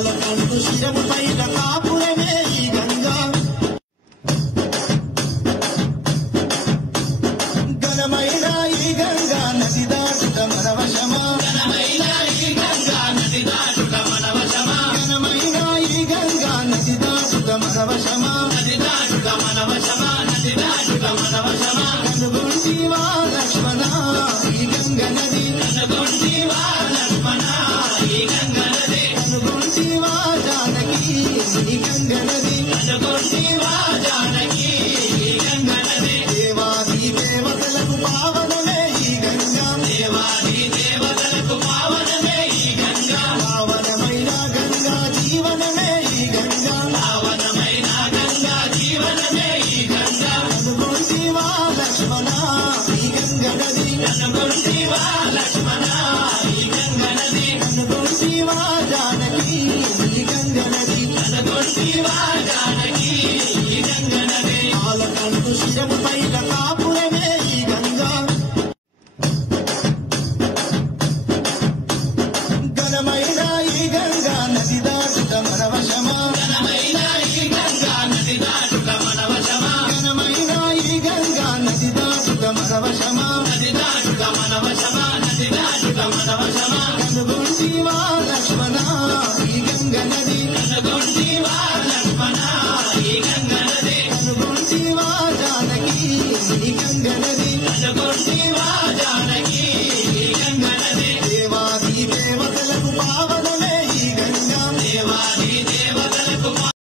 పాలకంటు శిరము పైన కాపురమే ఈ గంగా ఘనమైన ఈ గంగా నది దాటుట మన వశమా ఘనమైన ఈ గంగా నది దాటుట మన వశమా ఘనమైన ఈ గంగా నది దాటుట మన వశమా నది దాటుట మన వశమా నది దాటుట మన వశమా కనుగొంటివా లక్ష్మణ ఈ గంగ నది కనుగొంటివా లక్ష్మణ ఈ గంగ నది కనుగొంటివా జానకి ఈ గంగ నది కనుగొంటివా జానకి ఈ గంగ నది దేవాది దేవతలకు పావనమే ఈ గంగా దేవాది దేవతలకు పావనమే ఈ గంగా పావనమైన గంగా జీవనమే ఈ గంగా పావనమైన గంగా జీవనమే ఈ గంగా కనుగొంటివా లక్ష్మణ ఈ గంగ నది కనుగొంటివా లక్ష్మణ ఈ గంగ నది కనుగొంటివా జానకి ఈ గంగ నది కనుగొంటివా జానకి ఈ గంగ నది పాలకంటు శిరము పైన